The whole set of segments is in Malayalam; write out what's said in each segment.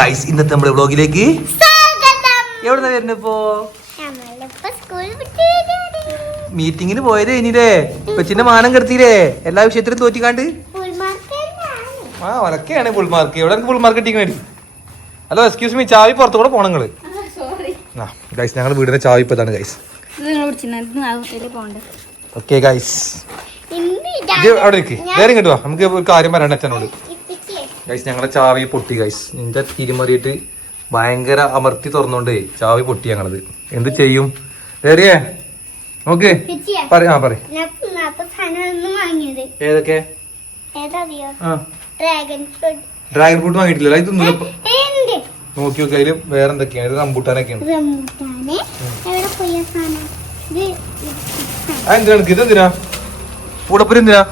ഗൈസ് ഇന്നത്തെ നമ്മുടെ വ്ളോഗിലേക്ക് എവിടെ വരുന്നു ഇപ്പോ മീറ്റിങ്ങിന് പോയത് ഇനിയില്ലേ കൊച്ചിന്റെ മാനം കെടുത്തില്ലേ എല്ലാ വിഷയത്തിലും തോറ്റിക്കാണ്ട് ആ ഒലക്കെയാണ് ഫുൾ മാർക്ക് എവിടെ ഫുൾ മാർക്ക് കിട്ടിക്കണേ. ഹലോ എക്സ്ക്യൂസ് മീ, ചാവി പുറത്തു കൂടെ പോണ നിങ്ങള്. ഗൈസ് ഞങ്ങൾ വീടിന്റെ ചാവി ഇപ്പൊ ഇതാണ് ഗൈസ്. ഓക്കെ ഗൈസ് അവിടെ നിൽക്ക് വേറെ ഇങ്ങോട്ട് വാ, നമുക്ക് ഒരു കാര്യം പറയണ്ട അച്ഛനോട്. ഗൈസ് ഞങ്ങളെ ചാവി പൊട്ടി ഗൈസ്. നിന്റെ തിരിമറിയിട്ട് ഭയങ്കര അമർത്തി തുറന്നോണ്ടേ ചാവി പൊട്ടി ഞങ്ങളത്. എന്ത് ചെയ്യും വേറിയേ നോക്ക് പറയാ പറ. ഏതൊക്കെ ഡ്രാഗൺ ഫ്രൂട്ട് വാങ്ങിയിട്ടില്ല ഇതൊന്നും നോക്കി നോക്കി. അതില് വേറെ എന്തൊക്കെയാണ്? ഇത് റംബൂട്ടാനൊക്കെയാണ്. അതെന്തിനാ ഇതെന്തിനാ പൂടപ്പുര എന്തിനാ?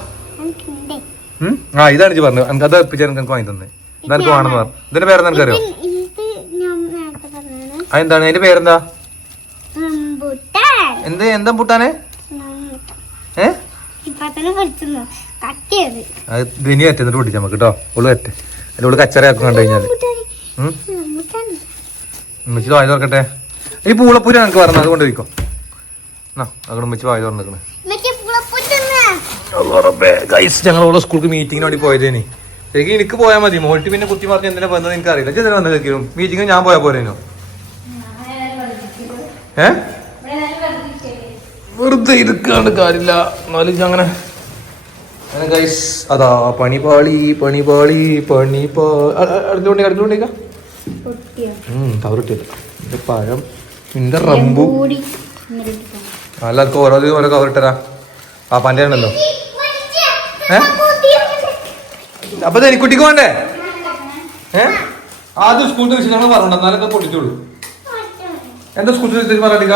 ആ ഇതാണ് ഇജ്ജ് പറഞ്ഞു. എനിക്ക് അത് എനിക്ക് വാങ്ങി തന്നെ. എന്താ വേണമെന്ന് പറഞ്ഞു. ഇതിന്റെ പേരെന്താ എനിക്കറിയോ? അതെന്താണ് അതിന്റെ പേരെന്താ? എന്താ പൂട്ടാനെ? ഇനി അറ്റന്നിട്ട് പൊട്ടിച്ചാൽ നമുക്ക് കേട്ടോ. ഓള് അറ്റേ അതിന്റെ ഉള്ളിൽ കച്ചറയാക്കും കണ്ടു കഴിഞ്ഞാല്. ഉമ്മച്ചി വായി തുറക്കട്ടെ. ഈ പൂളപ്പൂര എനിക്ക് പറഞ്ഞു അതുകൊണ്ട് വയ്ക്കും. അങ്ങനെ ഉമ്മച്ചി വായി തുറന്നിക്കണേ. ഞങ്ങൾ ഓളെ സ്കൂൾക്ക് മീറ്റിങ്ങിന് വേണ്ടി പോയതേനി. ശരിക്കും എനിക്ക് പോയാൽ മതി. മോൾട്ടി പിന്നെ കുത്തി മാർക്ക് എന്തിനാ വന്നത് എനിക്ക് അറിയില്ല. എന്തിനാ വന്നതെങ്കിലും മീറ്റിങ്ങിന് ഞാൻ പോയാൽ പോരേനോ? വെറുതെ ഇരിക്കാണ്ട് കാര്യമില്ല. എന്നാലും അങ്ങനെ ഗൈസ് അതാ പണിപാളി അടുത്തോണ്ടേക്ക കവറിട്ടില്ല. എന്റെ പഴം നിന്റെ റംബു എല്ലാവർക്കും ഓരോ കവറിട്ടരാ. ആ പൻ്റെ ആണല്ലോ. അപ്പൊ എനിക്കുട്ടിക്ക് വേണ്ടേ? ആദ്യം സ്കൂളിന്റെ വിഷയം ഞങ്ങൾ പറഞ്ഞോ, എന്നാലൊക്കെ പൊട്ടിച്ചോളൂ. എന്താ സ്കൂളിൽ പറഞ്ഞിക്ക?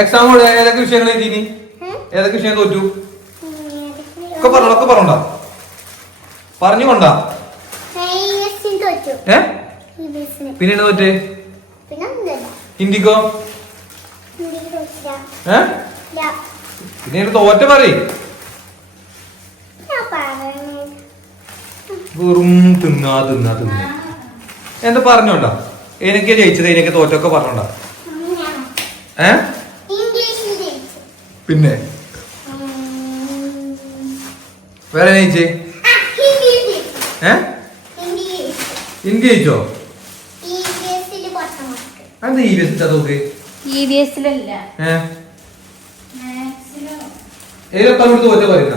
എക്സാം ഏതൊക്കെ വിഷയങ്ങൾ എഴുതിനി? ഏതൊക്കെ വിഷയം തോറ്റു? ഒക്കെ പറഞ്ഞോണ്ടാ പറഞ്ഞുകൊണ്ടാ. പിന്നെ തോറ്റേ? ഹിന്ദിക്കോ? പിന്നെ തോറ്റ പറയ്. വെറും തിന്നാ എന്താ പറഞ്ഞോണ്ടാ? എനിക്ക് ജയിച്ചത് എനിക്ക് തോറ്റൊക്കെ പറഞ്ഞോണ്ടാ. പിന്നെ വേറെ ജയിച്ചേ? ഹിന്ദി ജയിച്ചോ? എന്താ EVS തോക്ക്? ഏതൊക്കെ തോറ്റ പറയുന്ന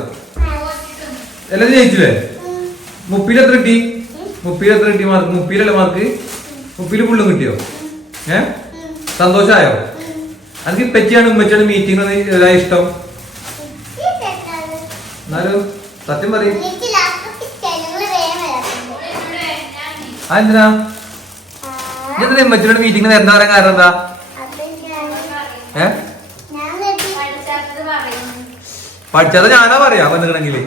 എല്ലാം ജയിച്ചില്ലേ? മുപ്പിൽ എത്ര കിട്ടി? മാർക്ക്? മുപ്പിലല്ലേ മാർക്ക്? മുപ്പില് ഫുള്ളും കിട്ടിയോ? സന്തോഷായോ? എനിക്ക് ഇപ്പച്ചിയാണ് ഉമ്മച്ചിയാണ് മീറ്റിംഗ് ഇഷ്ടം. എന്നാലും സത്യം പറയും. അതെന്തിനാ എന്തിനാ ഉമ്മച്ചിയുടെ മീറ്റിംഗ് എന്താ പറയാൻ കാരണം എന്താ? പഠിച്ചത് ഞാനാ പറയാ വന്നിക്കണെങ്കില്.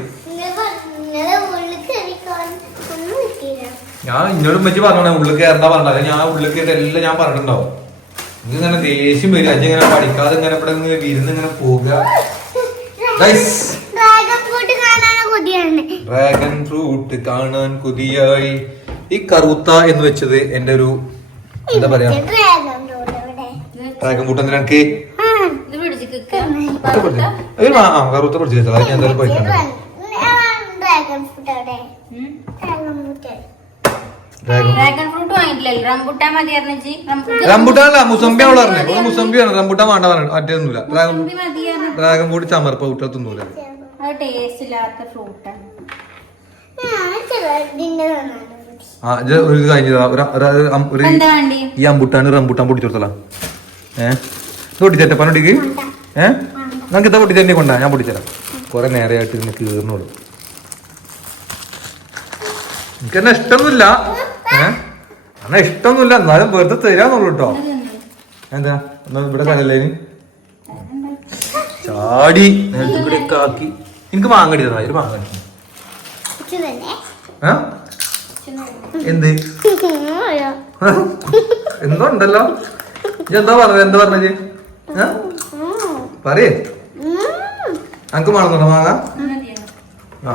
ഞാൻ ഇന്നോട് ഉമ്മച്ചി പറഞ്ഞോളെ ഉള്ളിൽ കയറണ്ട പറഞ്ഞ ഞാൻ ഉള്ളിൽ കയറിട്ട് എല്ലാം ഞാൻ പറഞ്ഞിട്ടുണ്ടാവും. നിങ്ങൾക്ക് ഇങ്ങനെ ദേഷ്യം വരും. അഞ്ച് ഇങ്ങനെ പഠിക്കാതെ ഇങ്ങനെ ഇവിടെ വിരുന്ന് ഇങ്ങനെ പോവുക. ഡ്രാഗൺ ഫ്രൂട്ട് കാണാൻ കൊതിയായി. ഈ കറുത്ത എന്ന് വെച്ചത് എന്റെ ഒരു എന്താ പറയാ ഡ്രാഗൺ ഫ്രൂട്ട് എന്തിനാ എനിക്ക് കറുത്ത പിടിച്ചു വെച്ചാൽ ഞാൻ എന്തായാലും പോയിട്ടുണ്ട്. റംബുട്ടാനല്ല മുസംബി അവള് പറഞ്ഞേ. മുസംബിയാണ് റംബുട്ടാൻ വേണ്ട പറഞ്ഞു. മറ്റൊന്നുമില്ല. ഡ്രാഗൺ ഫ്രൂട്ട് ചമർപ്പ കുട്ടികൾ തിന്നൂല. ഒരു ഈ അമ്പുട്ടാന് റംബുട്ടാൻ പൊട്ടിച്ചോളാം. പൊട്ടിച്ചേട്ടെ പനോട്ടിക്ക് നമുക്ക് ഇതാ പൊട്ടിച്ചേണ്ടി കൊണ്ടാ ഞാൻ പൊട്ടിച്ചേരാം. കുറെ നേരെയായിട്ട് ഇന്ന് കീർന്നോളൂ. എനിക്കെന്നെ ഇഷ്ടമൊന്നുമില്ല. എന്നാ ഇഷ്ടമൊന്നുമില്ല എന്നാലും വെറുതെ തരാന്നുള്ളൂ കേട്ടോ. എന്താ ഇവിടെ കടലേന് ചാടി നേരത്തെ ആക്കി. എനിക്ക് മാങ്ങടി തന്നാ ഒരു മാങ്ങ. എന്ത് എന്തോ ഉണ്ടല്ലോ. എന്താ പറഞ്ഞത്? പറയേ അനക്ക് മാണെന്നുണ്ടോ മാങ്ങ? ആ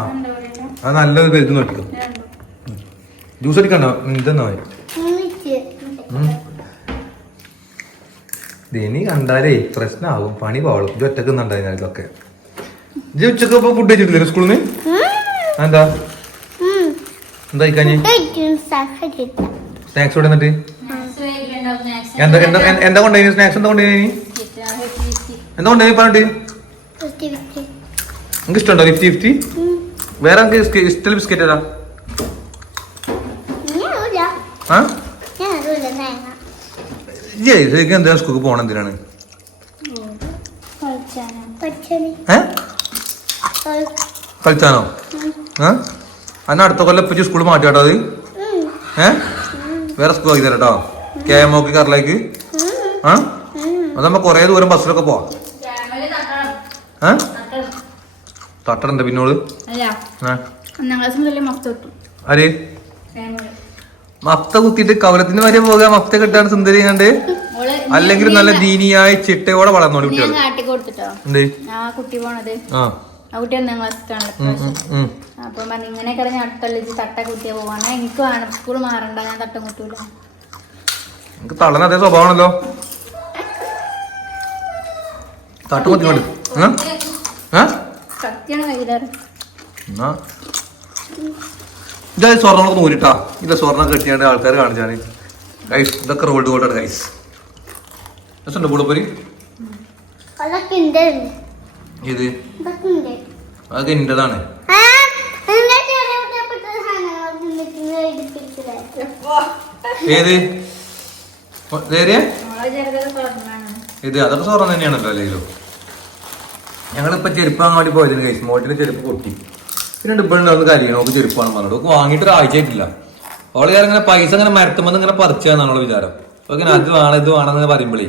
അത് നല്ലൊരു പേര് നോക്കിക്കോ. ജ്യൂസ് അടിക്കണ്ടോ? ഇതെന്നാ ഇനി കണ്ടാലേ പ്രശ്നമാകും, പണി പാളും. ഇത് ഒറ്റക്ക് നിന്നുണ്ടായി ഇതൊക്കെ. ഇത് ഉച്ചക്ക് ഇപ്പൊ ഫുഡ് കഴിച്ചിട്ടില്ലേ സ്കൂളിൽ നിന്ന്? എന്താ എന്താ കഴിക്കാഞ്ഞ്? സ്നാക്സ് ഇവിടെ എന്നിട്ട് എന്താ കൊണ്ടുപോയി? സ്നാക്സ് എന്താ കൊണ്ടുപോയി? എന്താ കൊണ്ടുപോയി പറഞ്ഞിട്ട്? നിങ്ങൾക്ക് ഇഷ്ടമുണ്ടോ 50-50? വേറെ ഇഷ്ടം ബിസ്ക്കറ്റ് ഏതാ? ശരിക്കും എന്താ സ്കൂൾക്ക് പോകണം? എന്തിനാണ്? കളിച്ചാനോ? അന്ന അടുത്ത കൊല്ലം ഇപ്പൊ സ്കൂൾ മാറ്റിയാട്ടോ അത്? വേറെ സ്കൂൾ ആക്കി തരാട്ടോ, KMOക്ക് കറിലേക്ക്. അതമ്മ കൊറേ ദൂരം ബസ്സിലൊക്കെ പോവാ. തട്ടറുണ്ട് പിന്നോട് ആര് മഫ്ത കുത്തിയിട്ട് കവലത്തിന് വരെ പോകാൻ മഫ്ത കെട്ടാണ് സുന്ദരി കണ്ട്. അല്ലെങ്കിൽ നല്ല ദീനിയായ ചിട്ടയോടെ വളർന്നോളി കുട്ടികൾ. അപ്പൊ ഇങ്ങനെ കിടന്ന് അടുത്തള്ളിച്ച് തട്ട കുത്തിയാ പോവാണ്. എനിക്ക് വേണം സ്കൂൾ മാറണ്ട, ഞാൻ തട്ടം കുത്തൂല. എനിക്ക് തള്ളന അതേ സ്വഭാവമാണല്ലോ. തട്ട് കുത്തിക്കൊണ്ട് സത്യാണ് കയ്യിലാറ്. ഇതായത് സ്വർണ്ണമൊക്കെ നൂലിട്ടാ. ഇല്ല സ്വർണ്ണം കെട്ടിയാണ്ട് ആൾക്കാർ കാണിച്ചാണ്. ഗൈസ് ഇതൊക്കെ റോൾഡ് ഗോൾഡാണ് ഗൈസ്. രസമുണ്ടോ കൂടപ്പൊരി? ഇത് അതൊക്കെ എന്റേതാണ്. ഏത് ഇത്? അതൊക്കെ സ്വർണ്ണം തന്നെയാണല്ലോ അല്ലെങ്കിലോ. ഞങ്ങളിപ്പോ ചെരുപ്പ് വാങ്ങാൻ വേണ്ടി പോയതിന് കഴിച്ചു. മോട്ടിന് ചെരുപ്പ് പൊട്ടി. പിന്നെ ഡിബിളുണ്ടാവുന്ന കാര്യമാണ്. നമുക്ക് ചെരുപ്പാണ് പറഞ്ഞിട്ട് നമുക്ക് വാങ്ങിയിട്ട് ഒരാഴ്ച ആയിട്ടില്ല. അവള് ഞാൻ ഇങ്ങനെ പൈസ ഇങ്ങനെ മരത്തുമ്പോൾ ഇങ്ങനെ പറിച്ചാന്നാണുള്ള വിചാരം. അപ്പൊ ഇങ്ങനെ അത് വേണം ഇത് വേണമെന്ന് പറയുമ്പോഴേ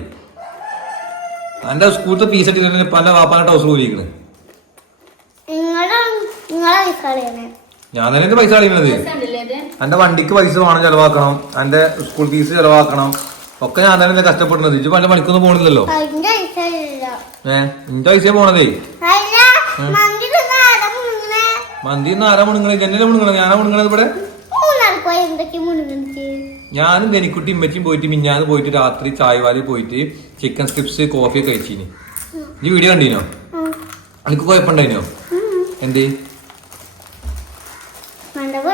എന്റെ സ്കൂളത്തെ ഫീസ് ഇട്ടിട്ട് പല വാപ്പാന്റെ ടൗസർ കൂലിക്കണ്. ഞാൻ തന്നെ എന്റെ പൈസ കളിക്കുന്നത്. എന്റെ വണ്ടിക്ക് പൈസ വേണം ചെലവാക്കണം, എന്റെ സ്കൂൾ ഫീസ് ചെലവാക്കണം, ഒക്കെ ഞാൻ തന്നെ കഷ്ടപ്പെടുന്നത്. ഇജ്ജ് പല പണിക്കൊന്നും പോണില്ലല്ലോ. ഇന്റെ പൈസ പോണതേ. മന്തി ആരാ മുണുങ്ങണേ? ജനലെ മുണുങ്ങണ? ഞാനാ മുണുങ്ങണത് ഇവിടെ? ഞാനും ഗനിക്കുട്ടി ഇമ്മച്ചും പോയിട്ട് മിഞ്ഞാന്ന് പോയിട്ട് രാത്രി ചായവാലി പോയിട്ട് ചിക്കൻ സ്ട്രിപ്സ് കോഫി ഒക്കെ കഴിച്ചിന്. ഈ വീഡിയോ കണ്ടീനോ? എനിക്ക് കുഴപ്പമുണ്ടായിനോ? എന്തേ കണ്ടപ്പോ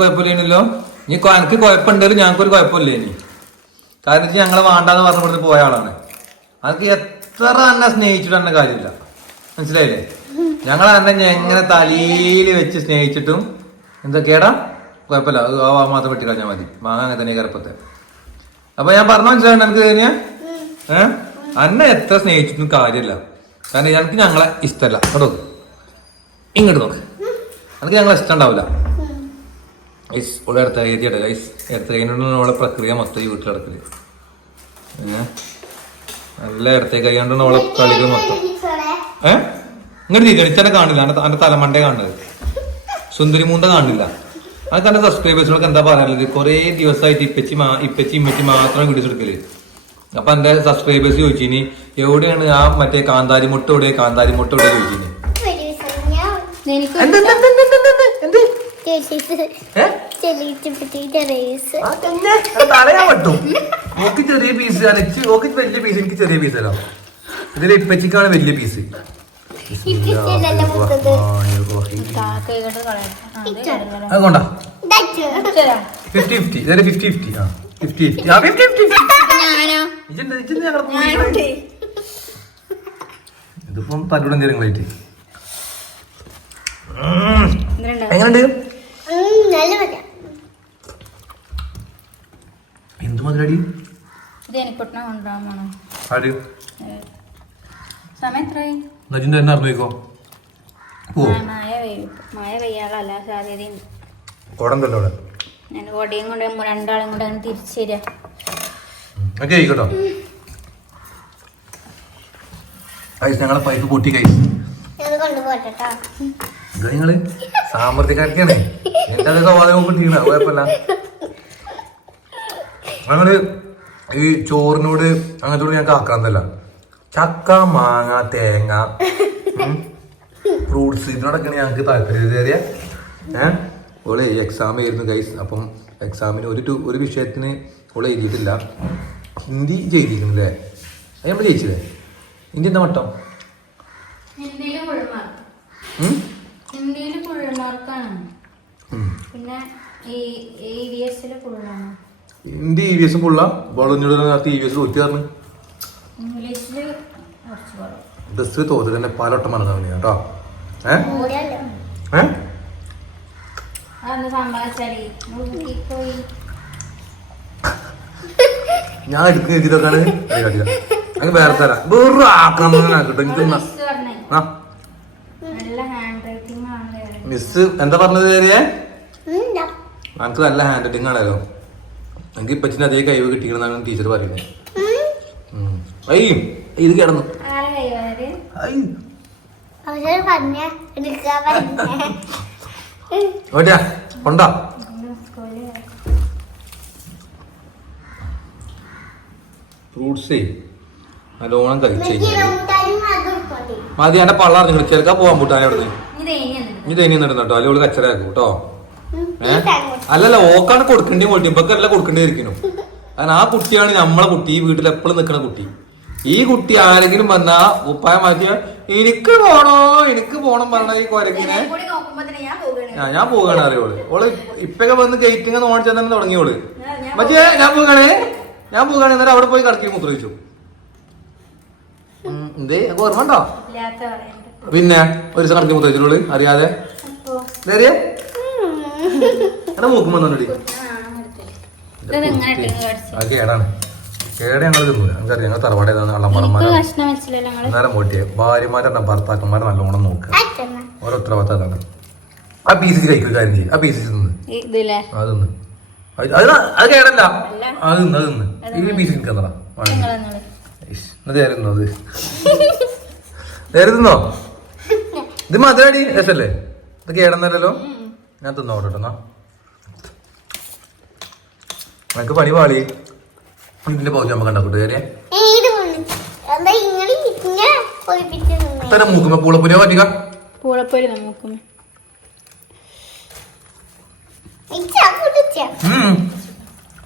കുഴപ്പമില്ലല്ലോ. ഇനി എനിക്ക് കുഴപ്പമുണ്ടായാലും ഞങ്ങൾക്കൊരു കുഴപ്പമില്ലേനി. കാരണം വെച്ചാൽ ഞങ്ങളെ വേണ്ടാന്ന് പറഞ്ഞിട്ട് പോയ ആളാണ്. അതൊക്കെ എത്ര തന്നെ സ്നേഹിച്ചിട്ട് തന്നെ കാര്യമില്ല, മനസ്സിലായില്ലേ? ഞങ്ങൾ തന്നെ എങ്ങനെ തലയിൽ വെച്ച് സ്നേഹിച്ചിട്ടും എന്തൊക്കെയാടാ കുഴപ്പമില്ല, മാത്രം വെട്ടി കളഞ്ഞാൽ മതി. മാങ്ങ അങ്ങനെ തന്നെ കരപ്പത്തെ. അപ്പൊ ഞാൻ പറഞ്ഞു മനസ്സിലായിട്ട് എനിക്ക് കഴിഞ്ഞാ അന്നെ എത്ര സ്നേഹിച്ചിട്ടും കാര്യമില്ല. കാരണം എനിക്ക് ഞങ്ങളെ ഇഷ്ടമല്ല. കേട്ടോ ഇങ്ങോട്ട് നോക്ക്, എനിക്ക് ഞങ്ങളെ ഇഷ്ടം ഉണ്ടാവില്ല. ഗൈസ് ഇവിടെ അടുത്ത എഴുതിയുടെ ഗൈസ് എടുത്ത കഴിഞ്ഞുള്ള പ്രക്രിയ മൊത്തം ഈ വീട്ടിൽ നടക്കല്. നല്ല ഇടത്തേക്ക് കഴിയാണ്ടാണ് അവളെ കളികൾ മൊത്തം. ഇങ്ങോട്ട് തിരിച്ചു ഇച്ചനെ കാണില്ല, എന്റെ തലമണ്ടേ കാണുന്നത്. സുന്ദരി മൂണ്ട കാണില്ല. അതൊക്കെ എന്റെ സബ്സ്ക്രൈബേഴ്സിനൊക്കെ എന്താ പറയാനുള്ളത്? കുറെ ദിവസമായിട്ട് ഇപ്പച്ചി ഇമ്മച്ചി മാത്രം വീഡിയോസ് എടുക്കല്. അപ്പൊ എന്റെ സബ്സ്ക്രൈബേഴ്സ് ചോദിച്ചിനി എവിടെയാണ് ആ മറ്റേ കാന്താരി മുട്ട എവിടെ ചോദിച്ചിനി. ഓക്ക് ചെറിയ പീസ്, ഓക്ക് വലിയ പീസ്, എനിക്ക് ചെറിയ പീസ് അല്ലോ. ഇതിൽ ഇപ്പച്ചിക്കാണ് വലിയ പീസ്. അതുകൊണ്ടാ 50-50. ഇതൊരു 50-50. ഇതിപ്പം തല്ലൂടെ എന്തെങ്കിലും എങ്ങനെയുണ്ട്? എന്ത് മതിലടി? നജിന്റെ തന്നെ അറിഞ്ഞോ? കൊടന്തല്ലോ അവിടെ. കൊടയും കൊണ്ട് രണ്ടാളും കൂടെ തിരിച്ചു തരാ. കേട്ടോ ഞങ്ങളെ പൈപ്പ് പൊട്ടി കൈസ്. നിങ്ങള് സാമ്പത്തികക്കാരൊക്കെയാണ്. എന്റെ അത് സ്വഭാവം കിട്ടിയില്ല, കുഴപ്പമില്ല. ഞങ്ങള് ഈ ചോറിനോട് അങ്ങനത്തോട് ഞങ്ങൾക്ക് ആക്രാന്തല്ല. ചക്ക, മാങ്ങ, തേങ്ങ, ഫ്രൂട്ട്സ് ഇതിനോടൊക്കെയാണ് ഞങ്ങൾക്ക് താല്പര്യം. ഓള് എക്സാം ആയിരുന്നു ഗൈസ്. അപ്പം എക്സാമിന് ഒരു വിഷയത്തിന് അവൾ എഴുതിയിട്ടില്ല. ഹിന്ദി ചെയ്തിരിക്കുന്നില്ലേ? അത് നമ്മൾ ജയിച്ചില്ലേ? ഹിന്ദി എന്താ മട്ടം? ഹിന്ദി EVS ഫുള്ള ബോളഞ്ഞോട് EVS ഒറ്റ പറഞ്ഞു ബസ് തോത് തന്നെ പാലോട്ടം മറന്നവന് കേട്ടോ. ഞാൻ എടുക്കുന്ന എഴുതിയതൊക്കെയാണ് അങ്ങ് വേറെ തരാം. വേറെ ആക്രമണം കിട്ടും. മിസ് എന്താ പറഞ്ഞത്? എനിക്ക് നല്ല ഹാൻഡ് റൈറ്റിംഗ് ആണല്ലോ. എനിക്ക് ഇപ്പച്ചിന് അതേ കഴിവ് കിട്ടിക്കണമെന്നാണ് ടീച്ചർ പറയുന്നത്. ഇത് കിടന്നു കൊണ്ടാ ഫ്രൂട്ട്സേ നല്ലോണം കഴിച്ചു മതി. എന്റെ പള്ള നിങ്ങൾ ചെറുക്കാൻ പോവാൻ പൂട്ടാൻ അവിടെ ഇനി തേനി കേട്ടോ. അല്ലെങ്കിൽ കച്ചറയാക്കും കേട്ടോ. അല്ലല്ല ഓക്കാണ് കൊടുക്കേണ്ടി പോയിട്ട് ഇപ്പൊക്കല്ല കൊടുക്കേണ്ടി ഇരിക്കുന്നു. കാരണം ആ കുട്ടിയാണ് നമ്മളെ കുട്ടി, ഈ വീട്ടിൽ എപ്പോഴും നിൽക്കുന്ന കുട്ടി. ഈ കുട്ടി ആരെങ്കിലും വന്നാ ഉപ്പായ മാറ്റിയ എനിക്ക് പോണം പറഞ്ഞ ഈ കൊരങ്ങിനെ ഞാൻ പോവുകയാണ് അറിയോള്. ഓള് ഇപ്പൊക്കെ വന്ന് ഗേറ്റിങ് ഓണിച്ചാൽ തന്നെ തുടങ്ങിയോള്. മറ്റേ ഞാൻ പോവുകയാണേ എന്നിട്ട് അവിടെ പോയി കടക്കി മുത്ര വെച്ചു. എന്തേ ഓർമ്മ ഉണ്ടോ? പിന്നെ ഒരു ദിവസം കടക്കി മുത്ര വെച്ചോള് അറിയാതെ എടാ മൂക്കും വന്നോണ്ടി. അത് കേടാണ്. കേട് ഞങ്ങൾ തിന്നൂല. നമുക്കറിയാം ഞങ്ങൾ തറവാട് നേരം പോട്ടിയെ ഭാര്യമാരെ ഭർത്താക്കന്മാരെ നല്ലോണം നോക്കുക. ഓരോ ഉത്തരവാദിത്തം. ആ പീസിച്ച് കഴിക്കുക കാര്യം ചെയ്യും. ആ പീസിച്ച് തിന്ന് അതൊന്ന് അത് കേടല്ല. അത് തിന്ന് ഈ പീസ് നിൽക്കുന്നതാ നേരുന്നോ? അത് നേരുന്നോ? ഇത് മധുരടി രസല്ലേ? ഇത് കേടന്നല്ലോ. ഞാൻ തിന്നോട്ടെ എന്നാ എനിക്ക് പണി പാളി. ഇതിന്റെ പൗച്ച് നമുക്ക് ഉണ്ടാക്കൂട്ട് കയറിയ മൂക്കുമ്പോ പൂളപ്പുരിയോ പറ്റിക്ക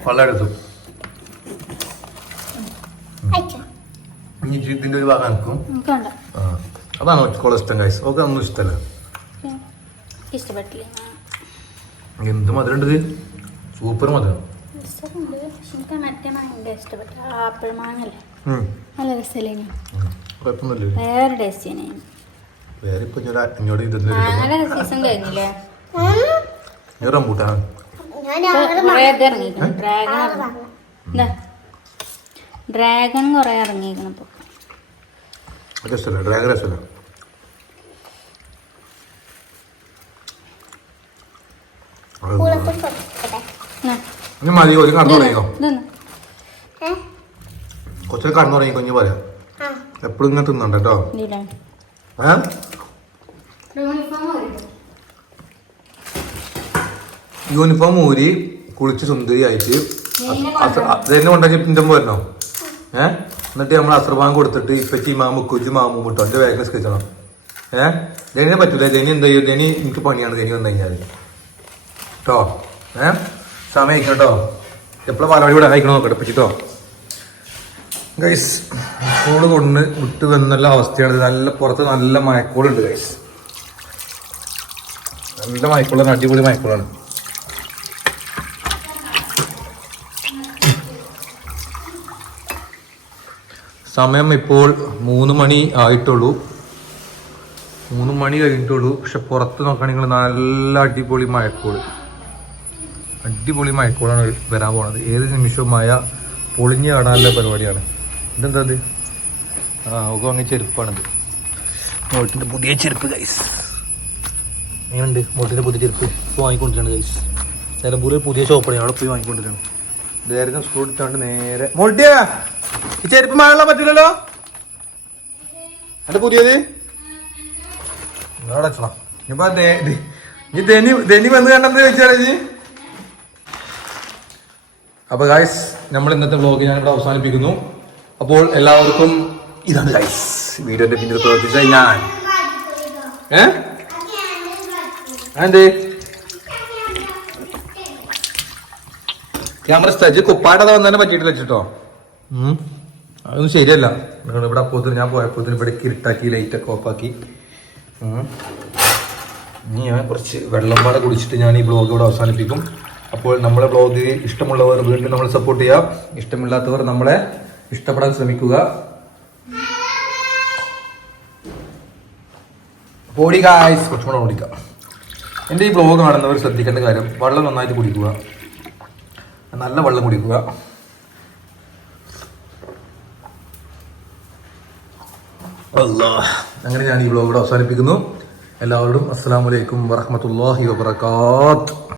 വെള്ളം എടുത്തു. ഇതിന്റെ ഒരു ഭാഗം നിൽക്കും. അതാണ് ഒറ്റക്കോളം ഇഷ്ടം കാഴ്ച. ഓക്കെ ഒന്നും ഇഷ്ടമല്ല. എന്ത് മധുരം ഉണ്ട്? സൂപ്പർ മധുരം. ഡ്രാഗൺ കൊറേ ഇറങ്ങിയിരിക്കണം. ഡ്രാഗൺ രസമല്ല. മതി ഒരു കടന്നുറങ്ങിക്കോ. കൊച്ചു കടന്നുറങ്ങിക്കോ. ഇനി പറയാം എപ്പോഴും ഇങ്ങനെ തിന്നണ്ട കേട്ടോ. യൂണിഫോം ഊരി കുളിച്ച് സുന്ദരിയായിട്ട് തന്നെ കൊണ്ടാക്കിട്ട് വരണോ? എന്നിട്ട് നമ്മൾ അസ്രഭാഗം കൊടുത്തിട്ട് ഇപ്പച്ചി മാമു കുജു മാമു മുട്ടോ എന്റെ വേഗം സ്കെച്ചണം. ജനിനെ പറ്റൂല. ജനി എന്താ ചെയ്യും? ജനി എനിക്ക് പണിയാണ്. ജനി വന്നു കഴിഞ്ഞാൽ കേട്ടോ. സമയം കേട്ടോ. എപ്പോഴും പാലവാടി ഇവിടെ അയക്കണോ നോക്കട്ടെ പിച്ചിട്ടോ. ഗൈസ് സ്കൂള് കൊണ്ട് വിട്ട് വന്നുള്ള അവസ്ഥയാണ്. നല്ല പുറത്ത് നല്ല മയക്കോളുണ്ട് ഗൈസ്. നല്ല മയക്കോളാണ്. അടിപൊളി മയക്കോളാണ്. സമയം ഇപ്പോൾ 3 മണി ആയിട്ടുള്ളൂ. 3 മണി കഴിഞ്ഞിട്ടുള്ളൂ. പക്ഷെ പുറത്ത് നോക്കുകയാണെങ്കിൽ നല്ല അടിപൊളി മയക്കോള്. അടിപൊളി മയക്കോളാണ് വരാൻ പോണത്. ഏത് നിമിഷവും മഴ പൊളിഞ്ഞ് കാണാനുള്ള പരിപാടിയാണ്. ഇതെന്താ അത്? ഒക്കെ വാങ്ങിയ ചെരുപ്പാണിത്. മോട്ടിൻ്റെ പുതിയ ചെരുപ്പ് ഗൈസ്. എങ്ങനെയുണ്ട് മോട്ടിൻ്റെ പുതിയ ചെരുപ്പ്? ഇപ്പോൾ വാങ്ങിക്കൊണ്ടിരിക്കുകയാണ് ഗൈസ്. നിലമ്പൂർ പുതിയ ഷോപ്പാണ്. അവിടെ പോയി വാങ്ങിക്കൊണ്ടിരിക്കുകയാണ്. ഇതായിരുന്നു സ്കൂൾ ഇട്ടാണ്ട് നേരെ മോട്ടിയാ ഈ ചെരുപ്പ് മഴ പറ്റില്ലല്ലോ. എൻ്റെ പുതിയത് അവിടെ വെച്ചോ. ഇനിയിപ്പോ ധനി വന്ന് കണ്ടെന്ന് ചോദിച്ചാലേ. അപ്പൊ ഗൈസ് നമ്മൾ ഇന്നത്തെ വ്ളോഗ് ഞാനിവിടെ അവസാനിപ്പിക്കുന്നു. അപ്പോൾ എല്ലാവർക്കും ഇതാണ് ഗൈസ് വീഡിയോന്റെ പിന്നിൽ പ്രവർത്തിച്ച ഞാൻ. എന്ത് ക്യാമറ സ്റ്റജ് കുപ്പാടത വന്നതിനെ പറ്റിയിട്ട് വെച്ചിട്ടോ. അതൊന്നും ശരിയല്ല. ഇവിടെ അപ്പോത്തിന് ഞാൻ പോയപ്പോത്തിന് ഇവിടെ ഇരുട്ടാക്കി ലൈറ്റൊക്കെ ഓഫാക്കി. ഇനി ഞാൻ കുറച്ച് വെള്ളം പാടെ കുടിച്ചിട്ട് ഞാൻ ഈ ബ്ലോഗ് ഇവിടെ അവസാനിപ്പിക്കും. അപ്പോൾ നമ്മളെ ബ്ലോഗ് ഇഷ്ടമുള്ളവർ വീണ്ടും നമ്മളെ സപ്പോർട്ട് ചെയ്യുക, ഇഷ്ടമില്ലാത്തവർ നമ്മളെ ഇഷ്ടപ്പെടാൻ ശ്രമിക്കുക. ഓടി ഗായ്സ്, കുറച്ചുകൂടെ ഓടിക്കാം. എൻ്റെ ഈ ബ്ലോഗ് കാണുന്നവർ ശ്രദ്ധിക്കേണ്ട കാര്യം, വെള്ളം നന്നായിട്ട് കുടിക്കുക, നല്ല വെള്ളം കുടിക്കുക. അങ്ങനെ ഞാൻ ഈ ബ്ലോഗ് ഇവിടെ അവസാനിപ്പിക്കുന്നു. എല്ലാവരോടും അസ്സലാമു അലൈക്കും വറഹ്മത്തുള്ളാഹി വബറകാതുഹു.